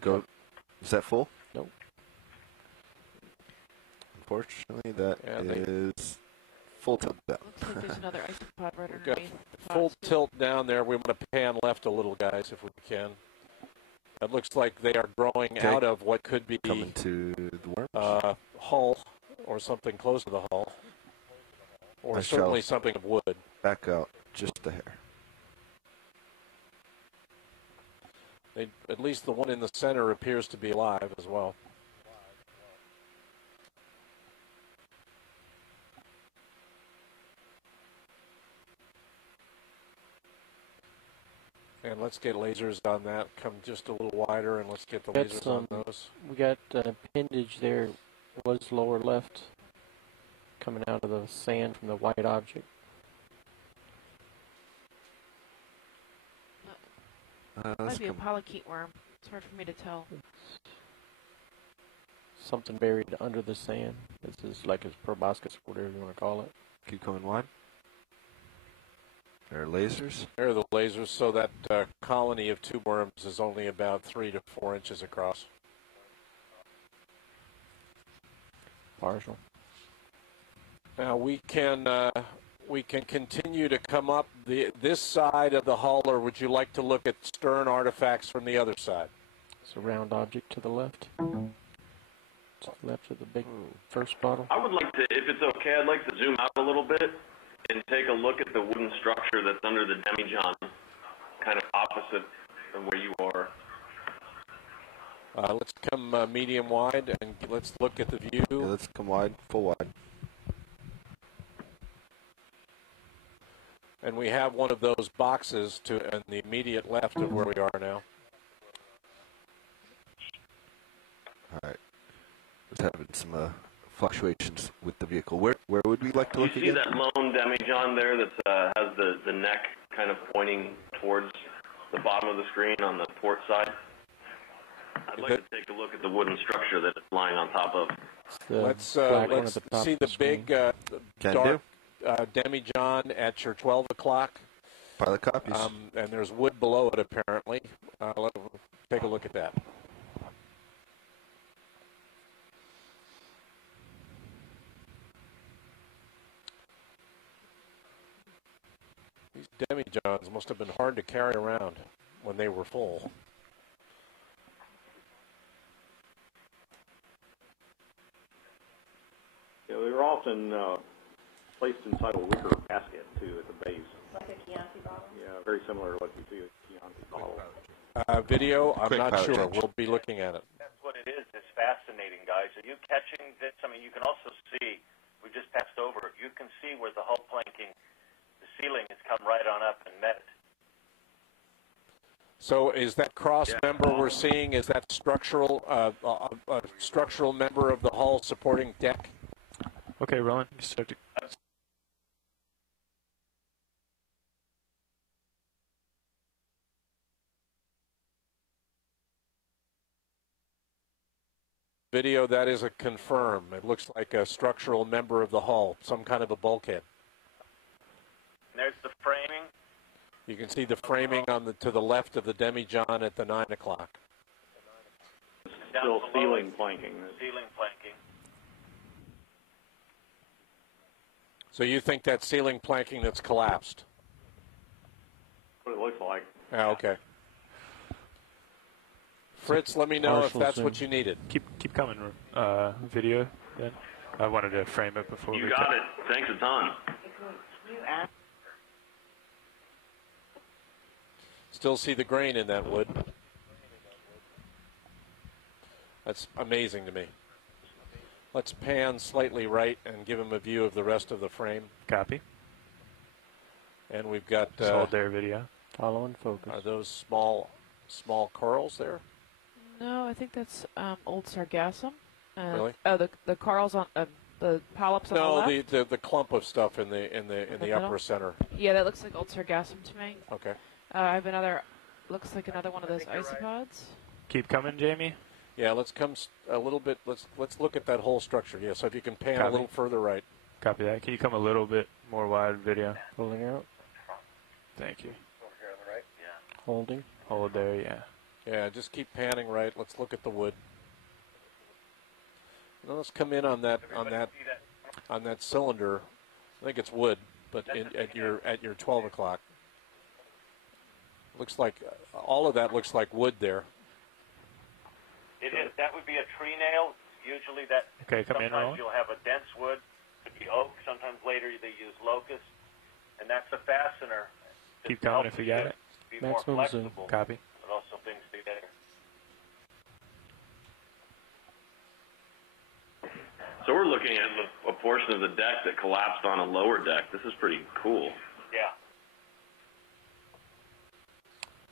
Go. Is that full? Nope. Unfortunately, that is full tilt down. Looks like there's another isopod right We've got underneath. full tilt down there. We want to pan left a little, guys, if we can. It looks like they are growing out of what could be coming to the worms. hull or something close to the hull, or certainly something of wood. Back out just a hair. At least the one in the center appears to be alive as well. And let's get lasers on that. Come just a little wider, and let's get the lasers on those. We got appendage there. It was lower left, coming out of the sand from the white object. Might be a polychaete worm. It's hard for me to tell. Something buried under the sand. This is like a proboscis, whatever you want to call it. Keep going wide. There are lasers. There are the lasers, so that colony of tube worms is only about 3 to 4 inches across. Partial. Now we can continue to come up this side of the hull, or would you like to look at stern artifacts from the other side? It's a round object to the left. To the left of the big first bottle. I would like to, if it's okay, I'd like to zoom out a little bit and take a look at the wooden structure that's under the demijohn, kind of opposite of where you are. Let's come medium wide and let's look at the view. Yeah, let's come wide, full wide. And we have one of those boxes to the immediate left of where we are now. All right. Just having some fluctuations with the vehicle. Where would we like to look again? You see that lone demijohn there that has the neck kind of pointing towards the bottom of the screen on the port side? I'd like to take a look at the wooden structure that it's lying on top of. Let's see the big dark demijohn at your 12 o'clock. Pilot copies. And there's wood below it, apparently. Let's take a look at that. These demijohns must have been hard to carry around when they were full. Yeah, they were often placed inside a wicker basket, too, at the base. Like a Chianti bottle? Yeah, very similar to what you see with Chianti bottle. Video, I'm not sure. We'll be looking at it. That's what it is. It's fascinating, guys. Are you catching this? I mean, you can also see, we just passed over, you can see where the hull planking, the ceiling has come right on up and met it. So is that cross member we're seeing, is that structural, a structural member of the hull supporting deck? Okay, Roland, you start to... Video, that is a confirm. It looks like a structural member of the hull, some kind of a bulkhead. And there's the framing. You can see the framing on to the left of the demijohn at the 9 o'clock. Still ceiling planking. Ceiling planking. So you think that ceiling planking that's collapsed? What it looks like. Yeah, okay. Fritz, let me know if that's what you needed. Keep coming, video, then. I wanted to frame it before You got it. Thanks a ton. Still see the grain in that wood. That's amazing to me. Let's pan slightly right and give him a view of the rest of the frame. Copy. And we've got... hold there, video. Following focus. Are those small corals there? No, I think that's old sargassum. Really? Oh, the corals on the polyps on the left. No, the clump of stuff in the upper center. Yeah, that looks like old sargassum to me. Okay. I have another. Looks like another one of those isopods. Keep coming, Jamie. Yeah, let's come a little bit. Let's look at that whole structure. Yeah, so if you can pan Copy. a little further right. Copy that. Can you come a little bit more wide, video? Pulling out. Thank you. Over here on the right? Yeah. Holding. Hold there, yeah. Yeah, just keep panning right. Let's look at the wood. Now let's come in on that cylinder. I think it's wood, but at your 12 o'clock. Looks like all of that looks like wood there. It is. That would be a tree nail. Usually that. Okay, come in, sometimes Roland. you'll have a dense wood. Could be oak. Sometimes later they use locust, and that's a fastener. Keep going if you got it. Be more Maximum zoom. flexible, Copy. but also things together. So we're looking at a portion of the deck that collapsed on a lower deck. This is pretty cool. Yeah.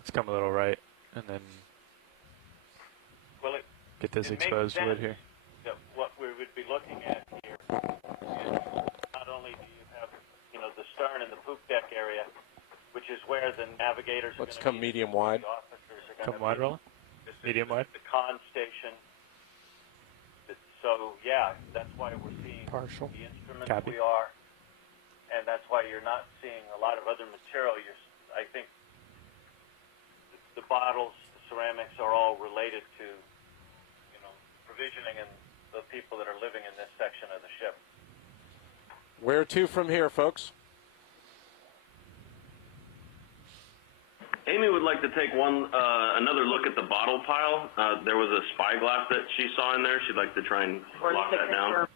Let's come a little right, and then Well, get this it makes exposed wood sense here. that what we would be looking at here is not only do you have, the stern and the poop deck area, which is where the navigators Let's are come going to be. medium wide. The officers are Come gonna wide, be. Roland. This is Medium wide. The con station. So, yeah, that's why we're seeing Partial. the instruments Copy. we are, and that's why you're not seeing a lot of other material. I think the bottles, the ceramics are all related to, provisioning and the people that are living in this section of the ship. Where to from here, folks? Amy would like to take another look at the bottle pile. There was a spyglass that she saw in there. She'd like to try and lock that down.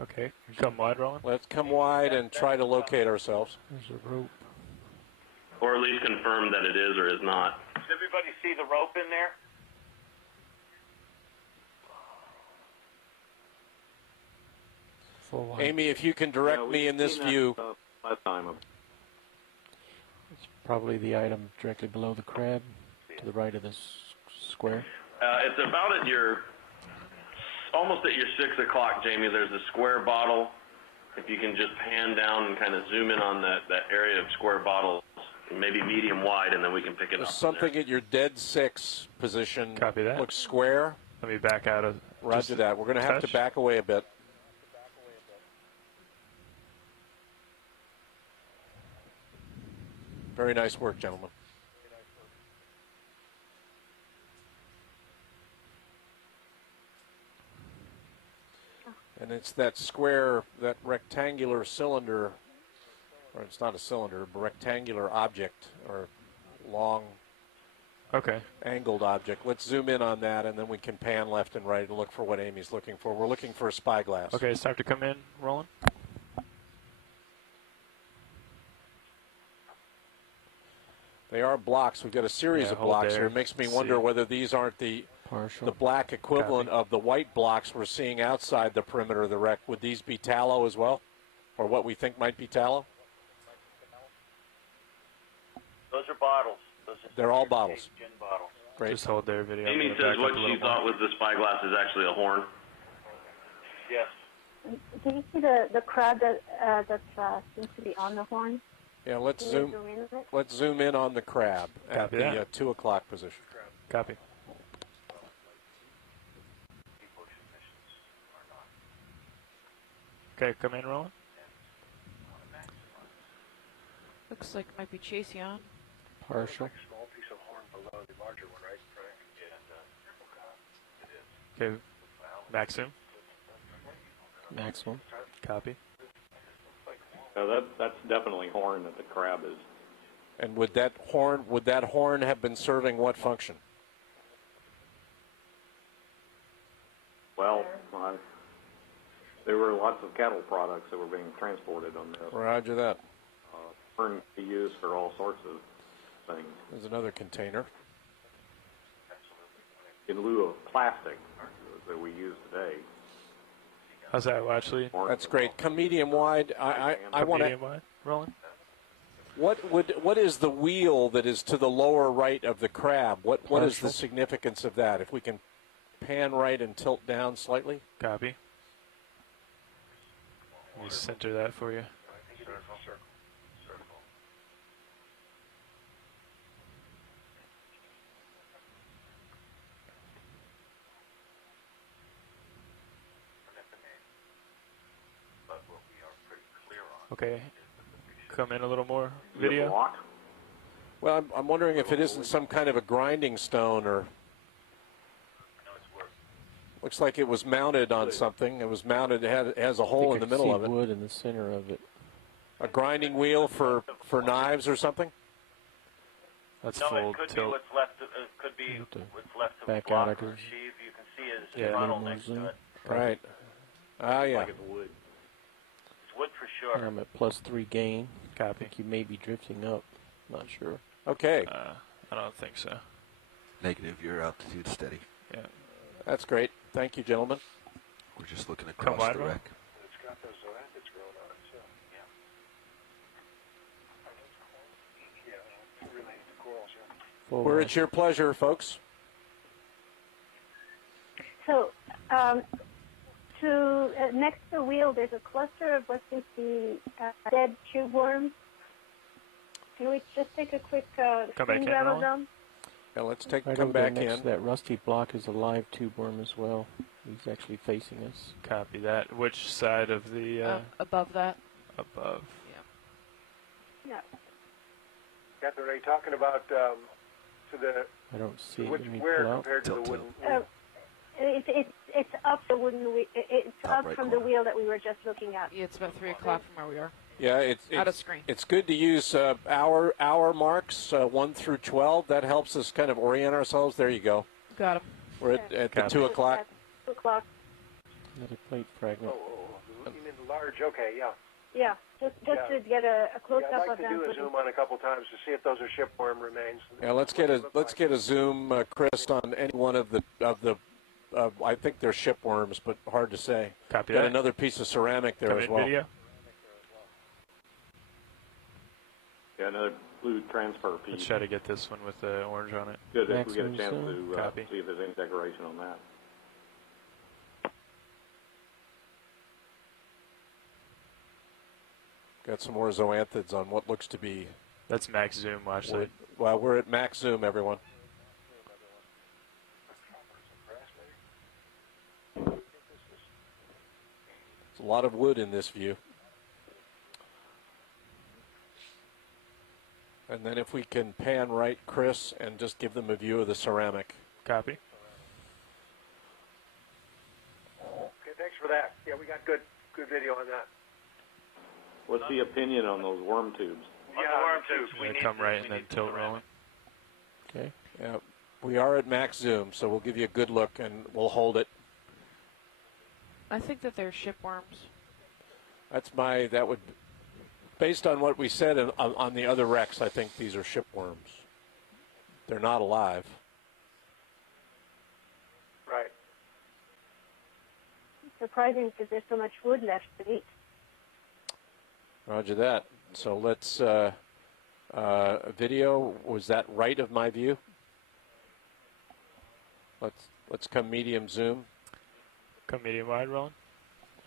Okay, come wide, Roland. Let's come wide and try to locate ourselves. There's a rope. Or at least confirm that it is or is not. Does everybody see the rope in there? Full wide. Amy, if you can direct me in this view. Last time. It's probably the item directly below the crab, to the right of this square. It's about almost at your 6 o'clock, Jamie. There's a square bottle. If you can just pan down and kind of zoom in on that area of square bottles, maybe medium wide, and then we can pick it up. There's something at your dead 6 position. Copy that. Looks square. Let me back out of. Roger that. We're going to have to touch. back away a bit. Very nice work, gentlemen. And it's that square, that rectangular cylinder, or it's not a cylinder, but rectangular object, or long Okay. angled object. Let's zoom in on that, and then we can pan left and right and look for what Amy's looking for. We're looking for a spyglass. Okay, it's time to come in, Roland. They are blocks. We've got a series of hold blocks there. here. It makes me wonder whether these aren't the Partial. black equivalent Copy. of the white blocks we're seeing outside the perimeter of the wreck. Would these be tallow as well, or what we think might be tallow? Those are bottles. They're all bottles. Gin bottles. Great. Just hold there, video. I'm Amy gonna says back what up a she little thought more. was the spyglass is actually a horn. Yes. Do you see the crab that seems to be on the horn? Yeah, let's Can zoom. you zoom in a bit? Let's zoom in on the crab at Copy the that. 2 o'clock position. Copy. Okay, come in, Roland. Looks like it might be chasing on. Partial. Small piece of horn below the larger one, right? Okay, maximum. Maximum. Copy. That's definitely horn that the crab is. And would that horn have been serving what function? Well, there were lots of cattle products that were being transported on this. Roger that. Horn can be used for all sorts of things. There's another container. In lieu of plastic that we use today. How's that, Watchley? horn That's was great. all- Come medium wide. I Come want to. medium wide, Roland. What is the wheel that is to the lower right of the crab? What is the Partial. significance of that? If we can pan right and tilt down slightly. Copy. Let me center that for you. Okay. Come in a little more. Is it Video. block? Well, I'm wondering if it isn't some kind of a grinding stone or. Looks like it was mounted on something. It was mounted. It has a hole in the middle of it. Wood in the center of it. A grinding wheel for knives or something. That's no, full it could tilt. be what's left. It could be what's left of back the block out, or sheave. You can see his yeah, frontal next zoom. to it. Right. Ah, yeah. Like it's wood. It's wood for sure. I'm at +3 gain. I Copy. think you may be drifting up. Not sure. Okay. I don't think so. Negative, your altitude steady. Yeah. That's great. Thank you, gentlemen. We're just looking Come across wide, the Ron? wreck. It's got those zoanthus growing on it, so. Yeah, related to corals, yeah. Full We're rest. at your pleasure, folks. So, next to the wheel, there's a cluster of what seems to be dead tube worms. Can we just take a quick Come back screen in, grab of Roland? them? Yeah, let's Right come over there back next in. to that rusty block is a live tube worm as well. He's actually facing us. Copy that. Which side of the Above that. above? Yeah. Catherine, are you talking about to the I don't see it. which Let me where pull out. compared to the Tilt, wooden? It's up the wooden. It's Top up right from the corner. wheel that we were just looking at. Yeah, it's about 3 o'clock from where we are. Yeah, Out of screen. it's good to use hour marks 1 through 12. That helps us kind of orient ourselves. There you go. Got him. We're at the Copy. 2 o'clock. At 2 o'clock. Another plate fragment. You mean the large? Okay, yeah. Yeah, just to get a close Yeah, up I'd like of to them. do a zoom on a couple times to see if those are shipworm remains. Yeah, let's get a zoom, Chris, on any one of the I think they're shipworms, but hard to say. Copy Got that. another piece of ceramic there Come as in well. video. Yeah, another blue transfer Let's piece. try to get this one with the orange on it. Good if we get a Maximum chance zoom. to Copy. see if there's any decoration on that. Got some more zoanthids on what looks to be. That's max zoom. Watch that. Well, we're at max zoom, everyone. There's a lot of wood in this view. And then if we can pan right, Chris, and just give them a view of the ceramic. Copy. Okay, thanks for that. Yeah, we got good video on that. What's the opinion on those worm tubes? On the worm tubes, we Yeah, need come right we and then need tilt ceramic. rolling. Okay. Yeah, we are at max zoom, so we'll give you a good look and we'll hold it. I think that they're shipworms. That would, based on what we said on the other wrecks, I think these are shipworms. They're not alive. Right. Surprising because there's so much wood left to eat. Roger that. So let's, video, was that right of my view? Let's come medium zoom. Come medium wide, Roland.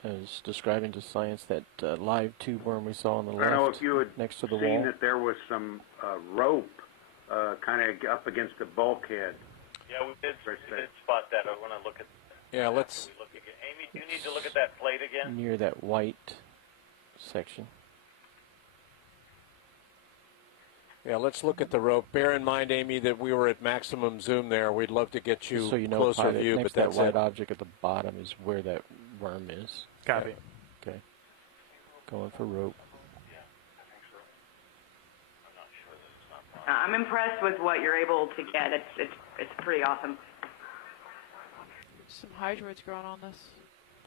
I was describing to science that live tube worm we saw on the I don't know left if you had next to the seen wall. that there was some rope kind of up against the bulkhead. Yeah, we did Right there. spot that. I want to look at. Yeah, let's. We look again. Amy, do you need to look at that plate again? Near that white section. Yeah, let's look at the rope. Bear in mind, Amy, that we were at maximum zoom there. We'd love to get you, Just so you know, closer pilot, view, next but to that that's white it. object at the bottom is where that worm is. Copy. Okay. Going for rope. I'm impressed with what you're able to get. It's pretty awesome. Some hydroids growing on this.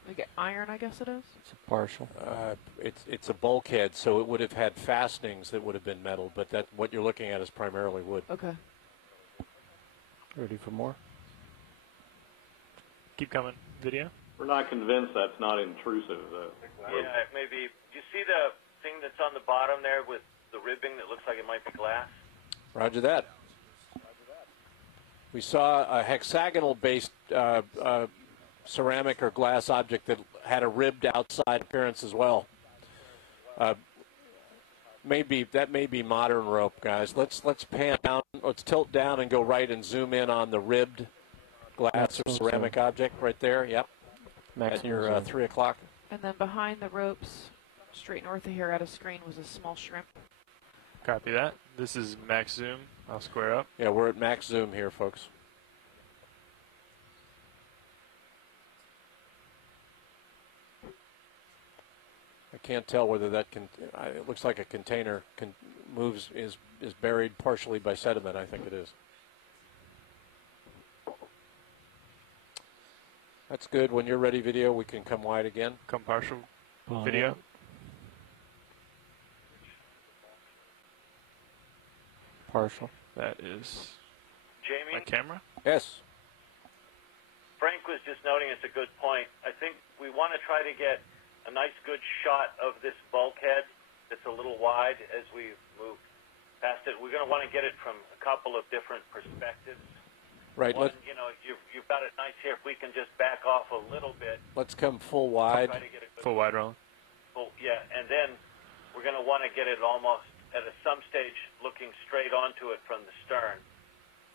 Like iron, I guess it is. It's a partial. It's a bulkhead, so it would have had fastenings that would have been metal, but that what you're looking at is primarily wood. Okay. Ready for more? Keep coming. Video. We're not convinced that's not intrusive. Yeah, maybe. Do you see the thing that's on the bottom there with the ribbing that looks like it might be glass? Roger that. We saw a hexagonal-based ceramic or glass object that had a ribbed outside appearance as well. That may be modern rope, guys. Let's pan down. Let's tilt down and go right and zoom in on the ribbed glass or ceramic object right there. Yep. At your 3 o'clock. And then behind the ropes, straight north of here, out of screen, was a small shrimp. Copy that. This is max zoom. I'll square up. Yeah, we're at max zoom here, folks. I can't tell whether that can. It looks like a container is buried partially by sediment. I think it is. That's good. When you're ready, video, we can come wide again. Come partial video. Partial. That is Jamie? my camera. Yes. Frank was just noting it's a good point. I think we want to try to get a nice good shot of this bulkhead that's a little wide as we move past it. We're going to want to get it from a couple of different perspectives. Right. One, you know, you've got it nice here. If we can just back off a little bit. Let's come full wide. Full wide, Roland. Yeah, and then we're going to want to get it almost at some stage looking straight onto it from the stern.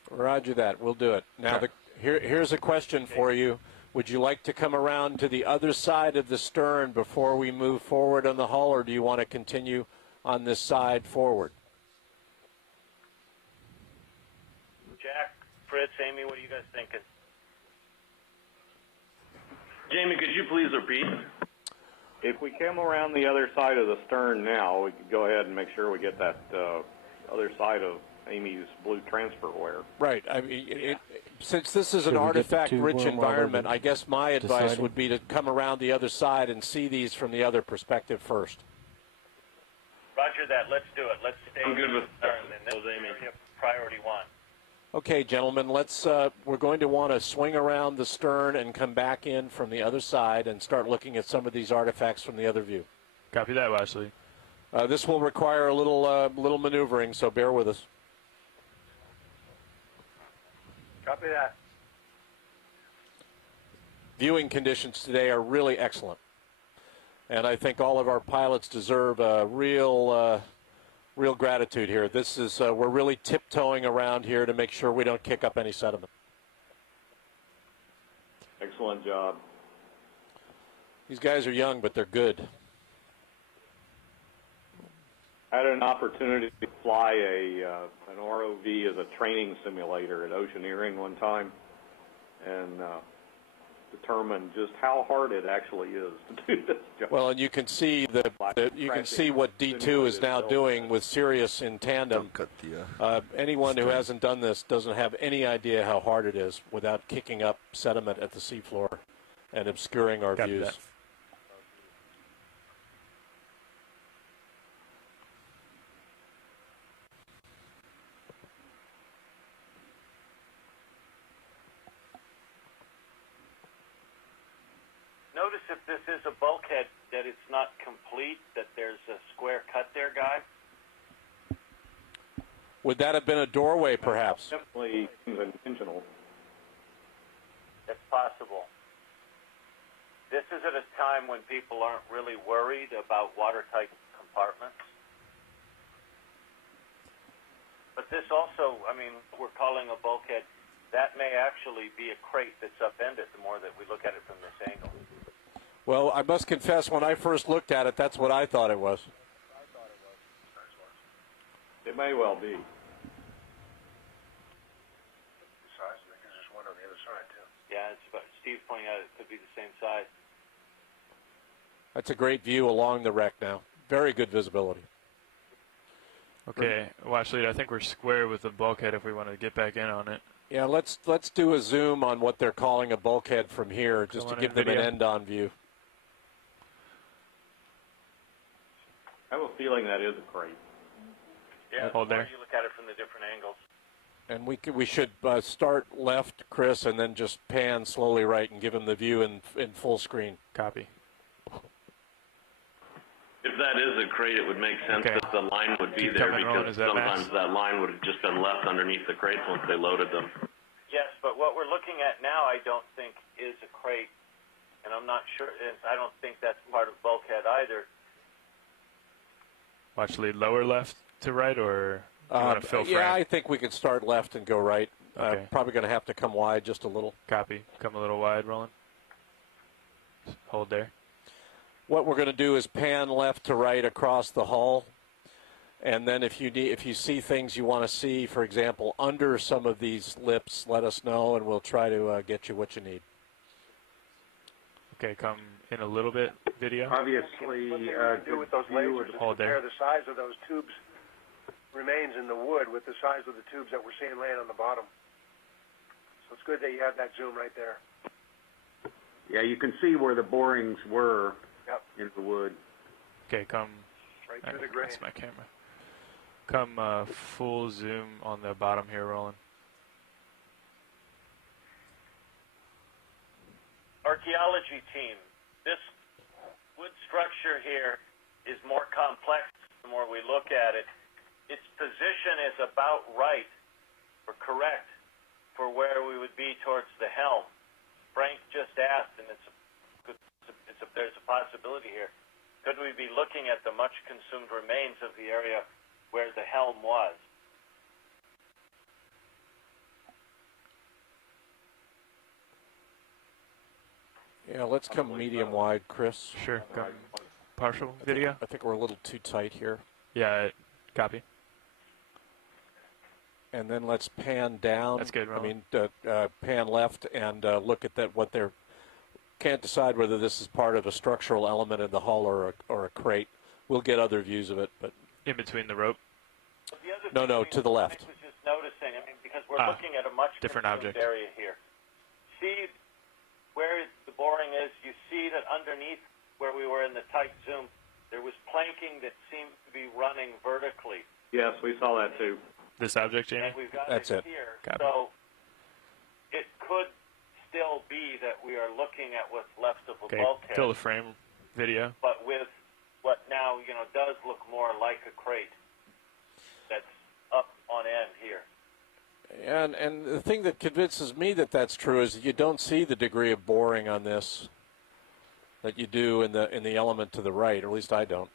Roger that. We'll do it. Now, here's a question for you. Would you like to come around to the other side of the stern before we move forward on the hull, or do you want to continue on this side forward? Jack, Fritz, Amy, what are you guys thinking? Jamie, could you please repeat? If we come around the other side of the stern now, we can go ahead and make sure we get that other side of Amy's blue transferware. Right. I mean, since this is an artifact-rich environment, I guess my advice would be to come around the other side and see these from the other perspective first. Roger that. Let's do it. Let's stay I'm good with stern, and then priority one. Okay, gentlemen, we're going to want to swing around the stern and come back in from the other side and start looking at some of these artifacts from the other view. Copy that, Washley. This will require a little maneuvering, so bear with us. Copy that. Viewing conditions today are really excellent, and I think all of our pilots deserve a real gratitude here. This is we're really tiptoeing around here to make sure we don't kick up any sediment. Excellent job. These guys are young, but they're good. I had an opportunity to fly an ROV as a training simulator at Oceaneering one time, and determined just how hard it actually is to do this job. Well, and you can see what D2 is now doing with Sirius in tandem. Anyone who hasn't done this doesn't have any idea how hard it is without kicking up sediment at the seafloor and obscuring our views. That. Notice if this is a bulkhead that it's not complete, that there's a square cut there, guy. Would that have been a doorway, perhaps? Definitely intentional. That's possible. This is at a time when people aren't really worried about watertight compartments. But this also, I mean, we're calling a bulkhead. That may actually be a crate that's upended the more that we look at it from this angle. Well, I must confess, when I first looked at it, that's what I thought it was. It may well be. There's one on the other side, too. Yeah, Steve's pointing out it could be the same size. That's a great view along the wreck now. Very good visibility. Okay, Washley, I think we're square with the bulkhead if we want to get back in on it. Yeah, let's do a zoom on what they're calling a bulkhead from here, just to give them an end-on view. I have a feeling that is a crate. Yeah, Hold there. You look at it from the different angles. And we should start left, Chris, and then just pan slowly right and give them the view in full screen. Copy. If that is a crate, it would make sense that the line would be there, because sometimes that line would have just been left underneath the crates once they loaded them. Yes, but what we're looking at now I don't think is a crate, and I'm not sure, I don't think that's part of bulkhead either. Washley, lower left to right, or do you want to fill frame? Yeah, I think we could start left and go right. Okay. Probably going to have to come wide just a little. Copy. Come a little wide, Roland. Hold there. What we're going to do is pan left to right across the hull, And then if you see things you want to see, for example, under some of these lips, let us know, and we'll try to get you what you need. Okay, come in a little bit, video. Obviously, what they do with those lasers is compare the size of those tubes remains in the wood with the size of the tubes that we're seeing laying on the bottom. So it's good that you have that zoom right there. Yeah, you can see where the borings were in the wood. Okay, come. Right through the grain. That's my camera. Come full zoom on the bottom here, Roland. Archaeology team, this wood structure here is more complex the more we look at it. Its position is about right or correct for where we would be towards the helm. Frank just asked, and there's a possibility here. Could we be looking at the much consumed remains of the area where the helm was? Yeah, let's come medium wide, Chris. Sure. Come partial video. I think we're a little too tight here. Yeah, copy. And then let's pan down. That's good, Roland. I mean, pan left and look at that. What they're can't decide whether this is part of a structural element in the hull or a crate. We'll get other views of it, but in between the rope. No, to the left. I was just noticing. I mean, because we're looking at a much different object area here. See where the boring is. You see that underneath where we were in the tight zoom, there was planking that seemed to be running vertically. Yes, we saw that too. This object, Jamie? And we've got That's it. Here. Got so it could still be that we are looking at what's left of a bulkhead. Fill the frame video. But with what now, does look more like a crate that's up on end here. And the thing that convinces me that that's true is that you don't see the degree of boring on this that you do in the element to the right, or at least I don't.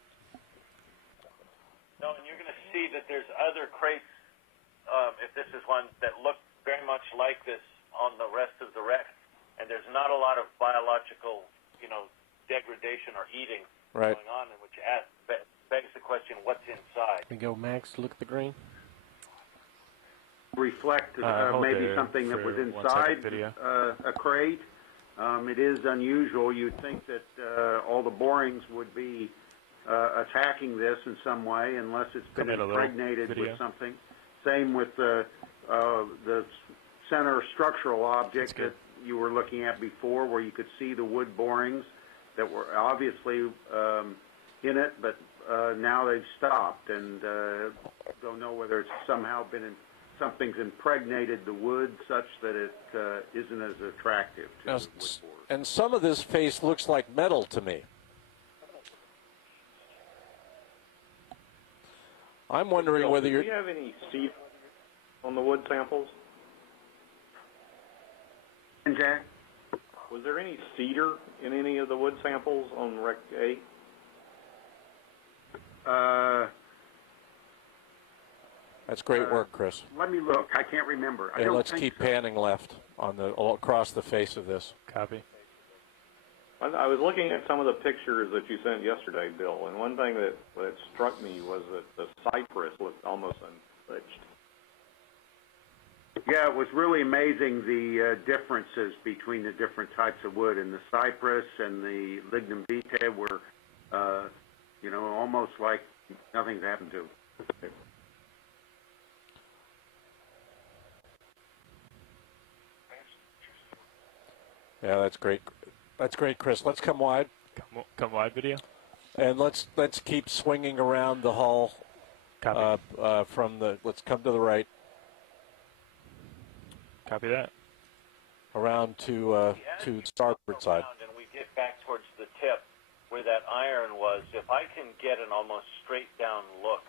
No, and you're going to see that there's other crates, if this is one, that look very much like this on the rest of the wreck, and there's not a lot of biological, degradation or eating going on, which begs the question, what's inside? Can we go, Max, look at the green? Reflect maybe something that was inside a crate. It is unusual. You'd think that all the borings would be attacking this in some way, unless it's been impregnated with something. Same with the center structural object that you were looking at before, where you could see the wood borings that were obviously in it, but now they've stopped, and don't know whether it's somehow something's impregnated the wood such that it isn't as attractive to the wood board. And some of this face looks like metal to me. I'm wondering whether do you have any seed on the wood samples? And Jack? Was there any cedar in any of the wood samples on Rec A? That's great work, Chris. Let me look. I can't remember. Let's keep panning left on across the face of this. Copy. I was looking at some of the pictures that you sent yesterday, Bill, and one thing that struck me was that the cypress looked almost unbleached. Yeah, it was really amazing the differences between the different types of wood, and the cypress and the lignum vitae were, almost like nothing's happened to. Yeah, that's great. That's great, Chris. Let's come wide. Come wide video. And let's keep swinging around the hull. Let's come to the right. Copy that. Around to starboard side. And we get back towards the tip where that iron was. If I can get an almost straight down look,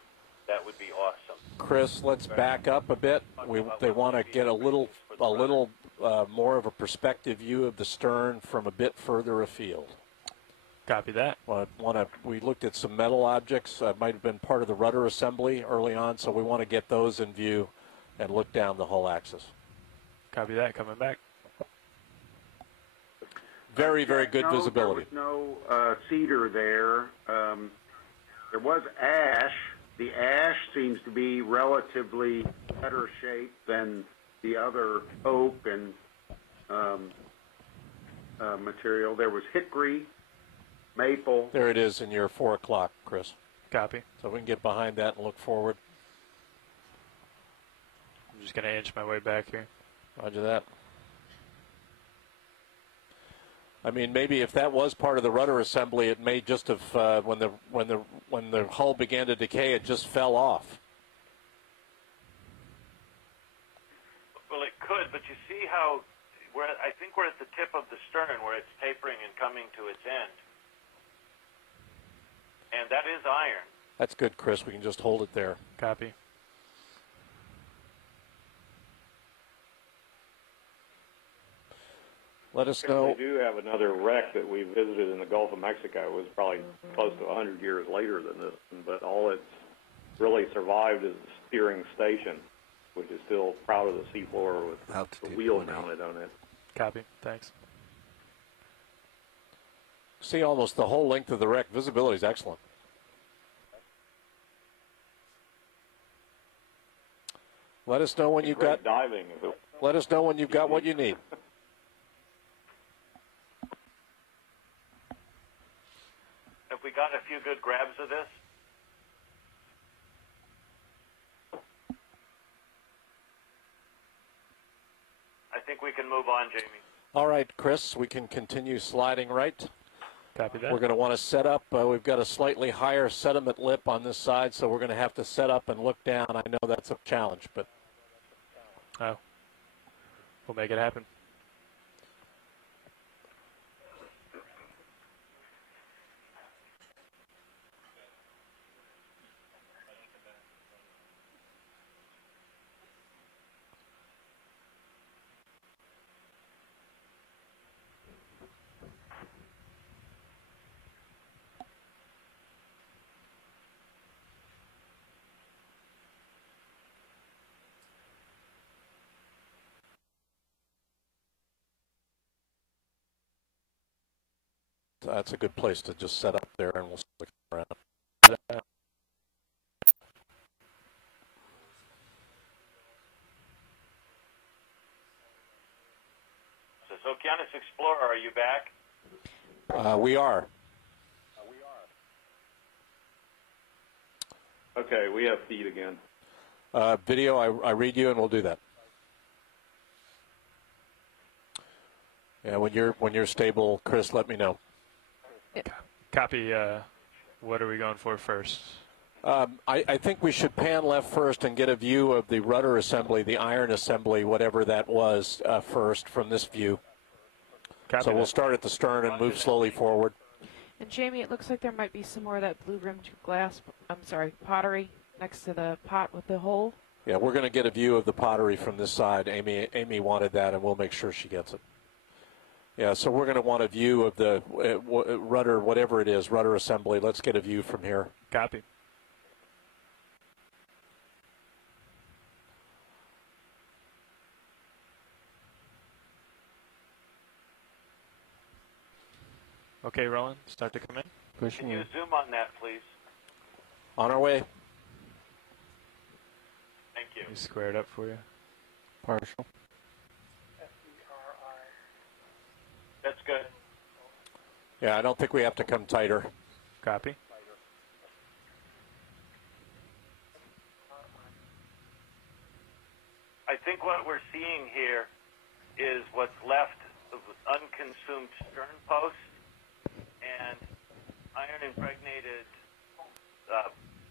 that would be awesome. Chris, let's back up a bit. They want to get a little more of a perspective view of the stern from a bit further afield. Copy that. We looked at some metal objects. Might have been part of the rudder assembly early on, so we want to get those in view and look down the hull axis. Copy that. Coming back. Very, very good visibility. There was no cedar there. There was ash The ash seems to be relatively better shape than the other oak and material. There was hickory, maple. There it is in your 4 o'clock, Chris. Copy. So we can get behind that and look forward. I'm just going to inch my way back here. Roger that. I mean, maybe if that was part of the rudder assembly, it may just have when the hull began to decay, it just fell off. Well, it could, but you see how I think we're at the tip of the stern where it's tapering and coming to its end, and that is iron. That's good, Chris. We can just hold it there. Copy. Let us know. We do have another wreck that we visited in the Gulf of Mexico. It was probably close to 100 years later than this, but all it's really survived is the steering station, which is still proud of the seafloor with the wheel mounted on it. Copy. Thanks. See almost the whole length of the wreck. Visibility is excellent. Let us know when you've got diving. Let us know when you've got what you need. Have we got a few good grabs of this? I think we can move on, Jamie. All right, Chris, we can continue sliding right. Copy that. We're going to want to set up. We've got a slightly higher sediment lip on this side, so we're going to have to set up and look down. I know that's a challenge, but we'll make it happen. that's a good place to just set up there, and we'll look around. So, Okeanos Explorer, are you back? We are. Okay, we have feed again. Video, I read you, and we'll do that. Yeah, when you're stable, Chris, let me know. Copy. What are we going for first? I think we should pan left first and get a view of the rudder assembly, the iron assembly, whatever that was, first from this view. Copy so that. We'll start at the stern and move slowly forward. And Jamie, it looks like there might be some more of that blue-rimmed pottery next to the pot with the hole. Yeah, we're going to get a view of the pottery from this side. Amy wanted that, and we'll make sure she gets it. Yeah, so we're going to want a view of the rudder, whatever it is, rudder assembly. Let's get a view from here. Copy. Okay, Roland, start to come in. Can you zoom on that, please? On our way. Thank you. We squared up for you. Partial. That's good. Yeah, I don't think we have to come tighter. Copy. I think what we're seeing here is what's left of unconsumed stern post and iron-impregnated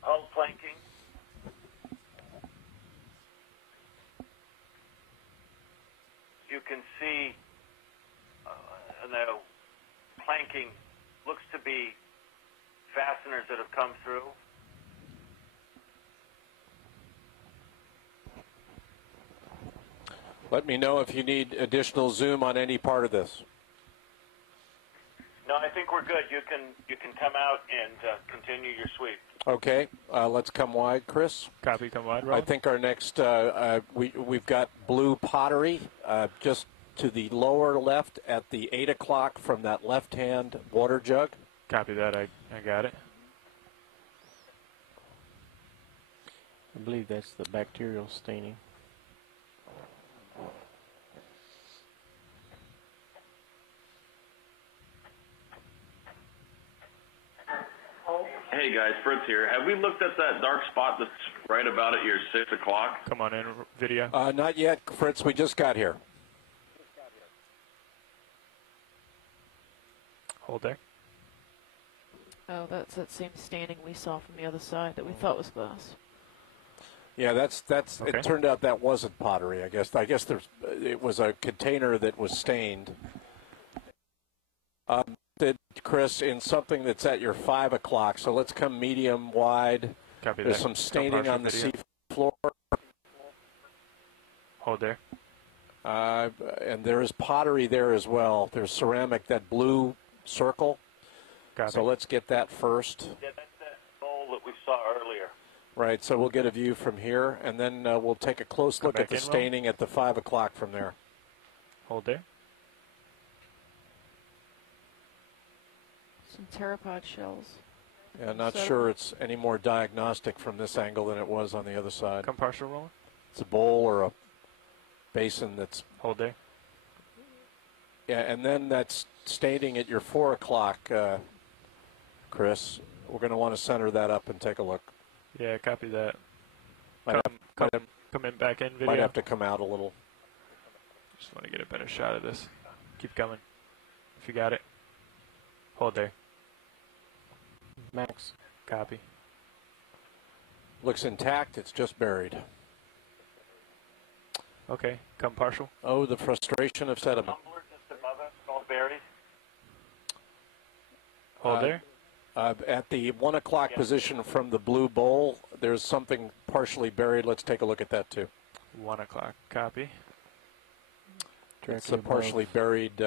hull planking. You can see the planking looks to be fasteners that have come through. Let me know if you need additional zoom on any part of this. No, I think we're good. You can come out and continue your sweep. Okay, let's come wide, Chris. Copy, come wide, I think our next, we've got blue pottery just to the lower left at the 8 o'clock from that left-hand water jug. Copy that, I got it. I believe that's the bacterial staining. Hey guys, Fritz here. Have we looked at that dark spot that's right about at your 6 o'clock? Come on in, video. Not yet, Fritz. We just got here. Hold there. Oh, that's that same staining we saw from the other side that we thought was glass. Yeah, that's. Okay. It turned out that wasn't pottery. I guess it was a container that was stained. Chris, in something that's at your 5 o'clock. So let's come medium wide. Copy There's that. some staining on the sea floor. Hold there. And there is pottery there as well. There's ceramic, that blue circle. Copy. So let's get that first. Yeah, that's that bowl that we saw earlier. Right, so we'll get a view from here, and then we'll take a close look at the staining at the 5 o'clock from there. Hold there. Some pteropod shells. Yeah, not sure it's any more diagnostic from this angle than it was on the other side. Come partial roller. It's a bowl or a basin that's... Hold there. Yeah, and then that's staining at your 4 o'clock, Chris. We're going to want to center that up and take a look. Yeah, copy that. Come in back in video. Might have to come out a little. Just want to get a better shot of this. Keep coming. If you got it. Hold there. Max. Copy. Looks intact. It's just buried. Okay. Come partial. Oh, the frustration of sediment. Tumbler just above us, all buried. Hold there. At the 1 o'clock position from the blue bowl, there's something partially buried. Let's take a look at that too. 1 o'clock. Copy. It's a partially buried,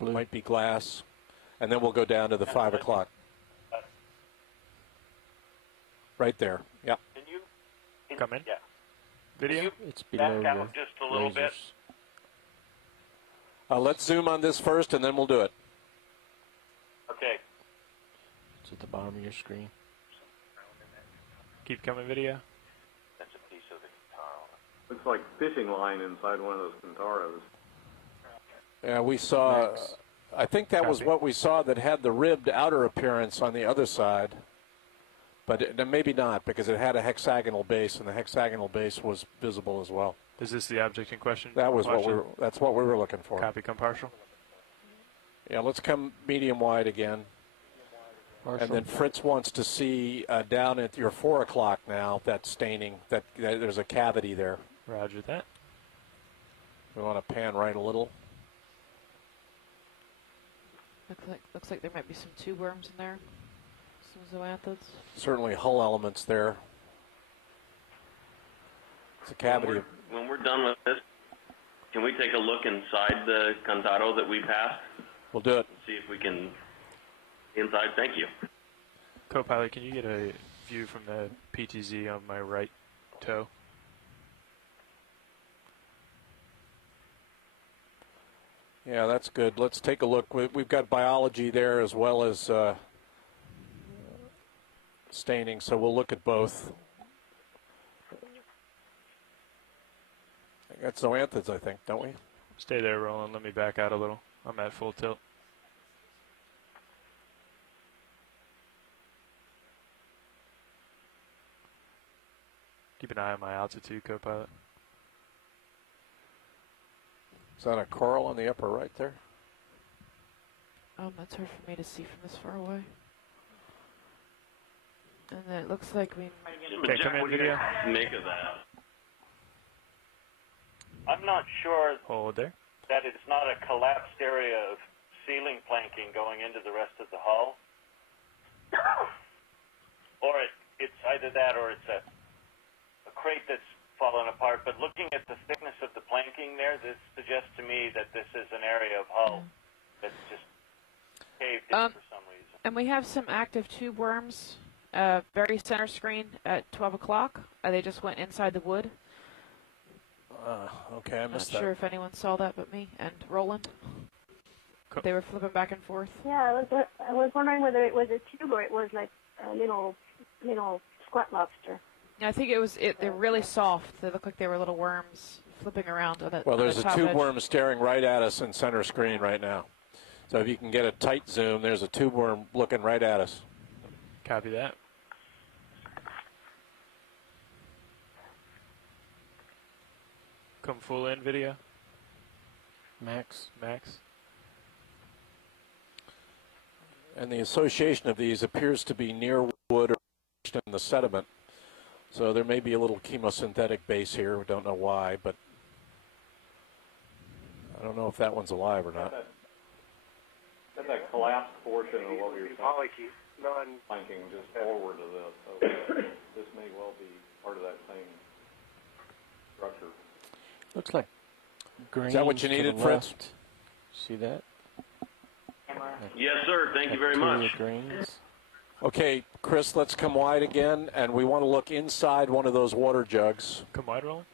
might be glass. And then we'll go down to the 5 o'clock. Right there. Yeah. Can you come in? Yeah. Video? It's below back out just a little bit? Let's zoom on this first, and then we'll do it. Okay. It's at the bottom of your screen. Keep coming, video. That's a piece of the guitar on it. Looks like fishing line inside one of those Cantaros. Yeah, we saw, Max. I think that was what we saw that had the ribbed outer appearance on the other side. But maybe not, because it had a hexagonal base, and the hexagonal base was visible as well. Is this the object in question? That was that's what we were looking for. Copy, come partial. Yeah, let's come medium wide again. Partial. And then Fritz wants to see down at your 4 o'clock now, that staining, that there's a cavity there. Roger that. We want to pan right a little. Looks like there might be some tube worms in there. Some zoanthids. Certainly hull elements there. It's a cavity. When we're done with this, can we take a look inside the Cantaro that we passed? We'll do it. See if we can inside. Thank you. Co-pilot, can you get a view from the PTZ on my right toe? Yeah, that's good. Let's take a look. We've got biology there as well as staining, so we'll look at both. That's zoanthids, I think, don't we? Stay there, Roland. Let me back out a little. I'm at full tilt. Keep an eye on my altitude, co-pilot. Is that a coral on the upper right there? That's hard for me to see from this far away. And then it looks like we might get... Okay, come in, video. Make of that. I'm not sure Hold there. that it's not a collapsed area of ceiling planking going into the rest of the hull. Or it's either that or it's a crate that's fallen apart. But looking at the thickness of the planking there, this suggests to me that this is an area of hull that's just caved in for some reason. And we have some active tube worms, very center screen at 12 o'clock. They just went inside the wood. Okay, I missed that. Not sure if anyone saw that but me and Roland. They were flipping back and forth. Yeah, I was wondering whether it was a tube or it was like a little squat lobster. I think they're really soft. They look like they were little worms flipping around on it. Well, there's the a top tube edge. worm staring right at us in center screen right now. So if you can get a tight zoom, there's a tube worm looking right at us. Copy that. Come full in video. Max. And the association of these appears to be near wood or in the sediment. So there may be a little chemosynthetic base here. We don't know why, but I don't know if that one's alive or not. Got that collapsed portion of what we were planking just forward of this. So this may well be part of that same structure. Looks like green. Is that what you needed, Fritz? See that? Yes, sir. Thank you very much. Greens. Okay, Chris, let's come wide again, and we want to look inside one of those water jugs. Come wide, Roland.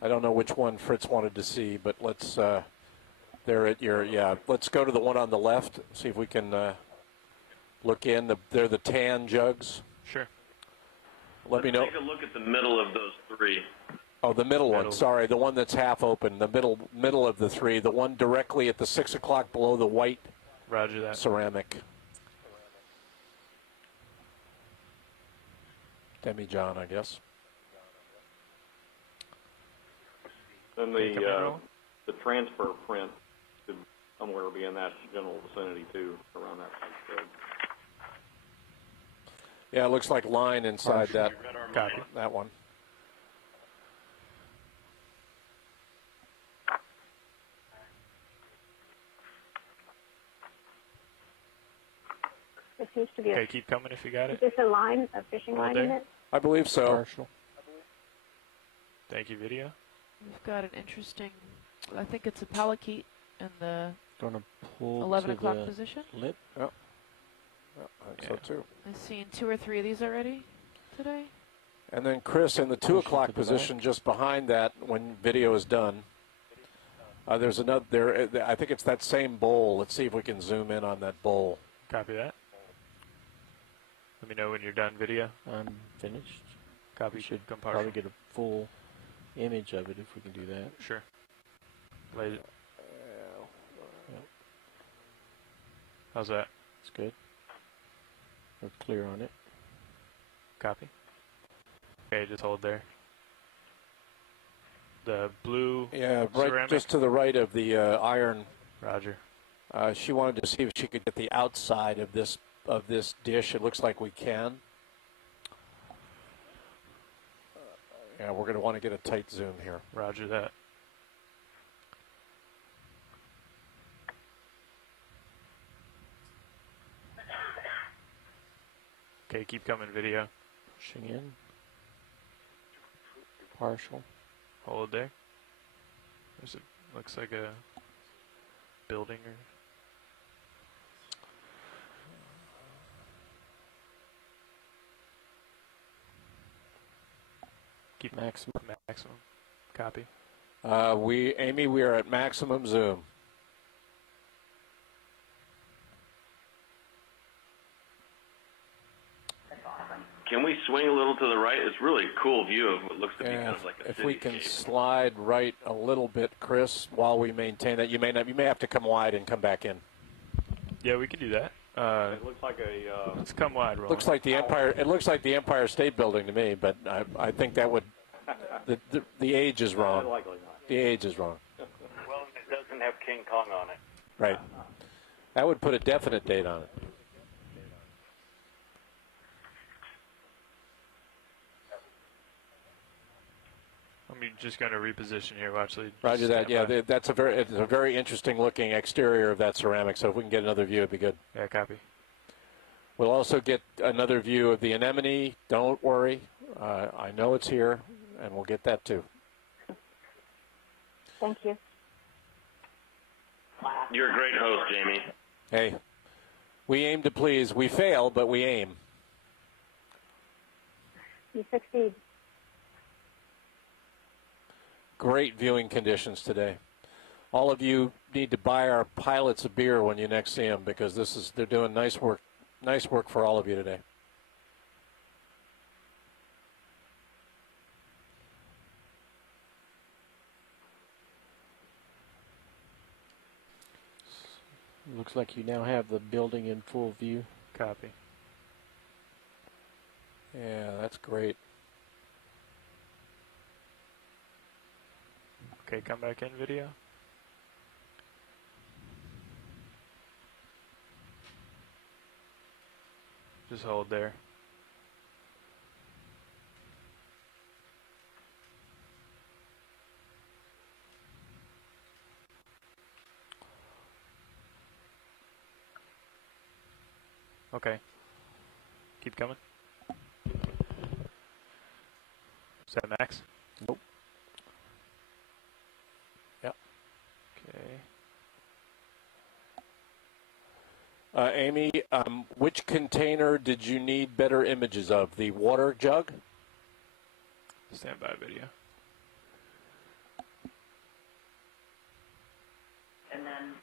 I don't know which one Fritz wanted to see, but let's, they're at your, let's go to the one on the left, see if we can look in. They're the tan jugs. Sure. Let me know. Take a look at the middle of those three. Oh, the middle one, sorry, the one that's half open, the middle of the three, the one directly at the 6 o'clock below the white Roger that. ceramic. Demi-John, I guess. Then the transfer print should somewhere be in that general vicinity too, around that side. Yeah, it looks like line inside that one. There seems to be Okay, keep coming if you got it. Is this a fishing line in it? I believe so. Partial. Thank you, video. We've got an interesting, I think it's a palakeet in the Gonna pull 11 to o'clock the position. lip. Yep. I think so too. I've seen 2 or 3 of these already today. And then Chris, in the 2 o'clock position, just behind that, when video is done, there's another. I think it's that same bowl. Let's see if we can zoom in on that bowl. Copy that. Let me know when you're done, video. I'm finished. Copy. We should come probably get a full image of it if we can do that. Sure. Lay it. How's that? It's good. We're clear on it. Copy. Okay, just hold there. The blue right, ceramic. just to the right of the iron. Roger. She wanted to see if she could get the outside of this dish. It looks like we can. Yeah, we're going to want to get a tight zoom here. Roger that. Okay, keep coming, video. Pushing in. Partial. Hold there. There's looks like a building or. Keep maximum. Copy. Amy, we are at maximum zoom. Can we swing a little to the right? It's really a cool view of what looks to be kind of like a If we can cityscape. slide right a little bit, Chris, while we maintain that, you may have to come wide and come back in. Yeah, we can do that. It looks like a. Let's come wide, Roland. Looks like the Empire. It looks like the Empire State Building to me, but I think that would. The age is wrong. Likely not. The age is wrong. Well, it doesn't have King Kong on it. Right. That would put a definite date on it. I'm just going to reposition here. Actually, Roger that. Yeah, it's a very interesting looking exterior of that ceramic. So if we can get another view, it'd be good. Yeah, copy. We'll also get another view of the anemone. Don't worry, I know it's here, and we'll get that too. Thank you. You're a great host, Jamie. Hey, we aim to please. We fail, but we aim. You succeed. Great viewing conditions today. All of you need to buy our pilots a beer when you next see them, because they're doing nice work. Nice work for all of you today. Looks like you now have the building in full view. Copy. Yeah, that's great. Okay, come back in video. Just hold there. Okay. Keep coming. Is that max? Nope. Yep. Okay. Amy, which container did you need better images of? The water jug? Stand by video. And then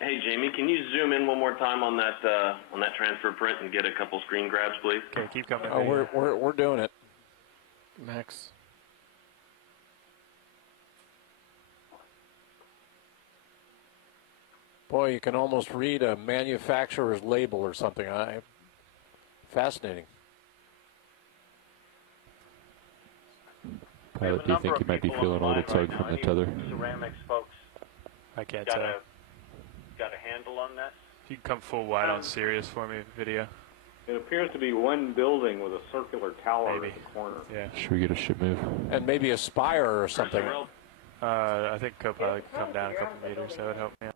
Hey, Jamie, can you zoom in one more time on that transfer print and get a couple screen grabs, please? Okay, keep coming. Oh, we're doing it. Max. Boy, you can almost read a manufacturer's label or something. Fascinating. Pilot, do you think you might be feeling a little tug from the tether? Ceramics folks I can't got tell. got a handle on this? If you can come full wide on Sirius for me, video. It appears to be one building with a circular tower Maybe. at the corner. Yeah. Should we get a ship move? And maybe a spire or something. I think co-pilot can come down a couple meters. That would help me out.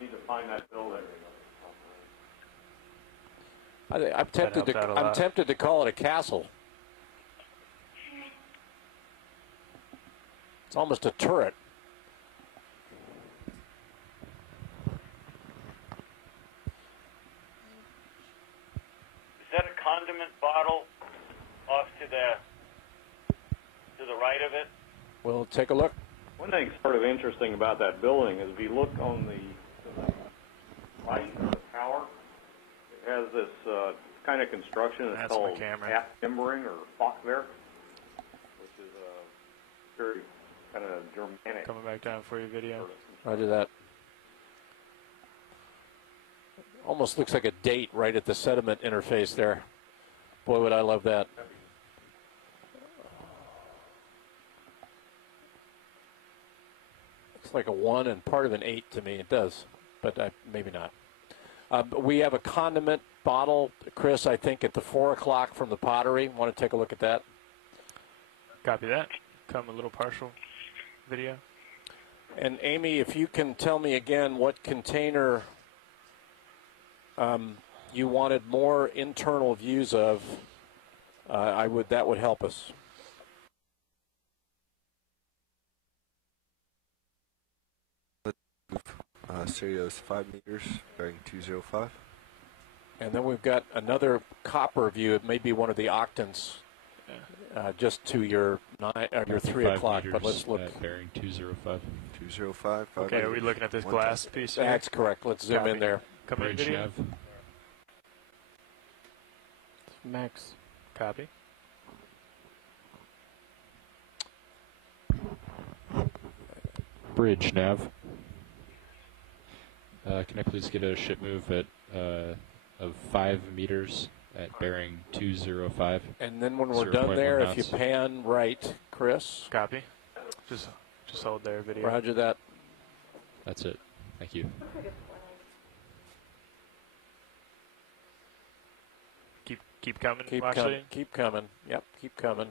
Need to find that building. I'm tempted to call it a castle. It's almost a turret. Is that a condiment bottle off to the right of it? We'll take a look. One thing sort of interesting about that building is if you look on the right of the tower, it has this kind of construction. It's That's called my camera. half timbering or Fachwerk, which is very kind of Germanic. Coming back down for your video. Roger that. Almost looks like a date right at the sediment interface there. Boy, would I love that. Looks like a 1 and part of an 8 to me. It does, but maybe not. We have a condiment bottle, Chris, I think at the 4 o'clock from the pottery. Want to take a look at that? Copy that. Come a little partial video. And Amy, if you can tell me again what container you wanted more internal views of, that would help us. Sirius 5 meters, bearing 205. And then we've got another copper view. It may be one of the octants, just to your 3 o'clock. But let's look. Bearing 205. 205. Okay, are we looking at this glass piece here? That's correct. Let's zoom in there. Come in video. Nav. Max. Copy. Bridge nav. Can I please get a ship move at of 5 meters at bearing 205? And then when we're done there, if you pan right, Chris. Copy. Just hold there, video. Roger that. That's it. Thank you. Keep coming. Keep coming. Keep coming. Yep, keep coming.